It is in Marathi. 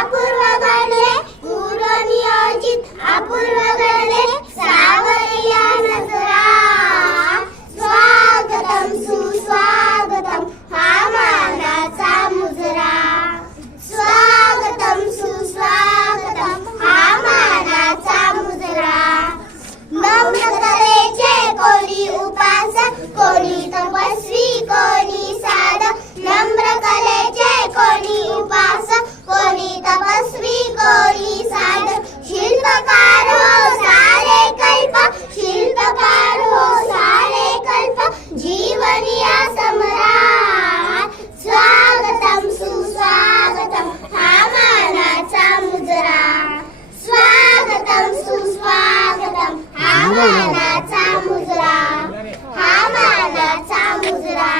Aku मानाचा मुजरा. हा मानाचा मुजरा.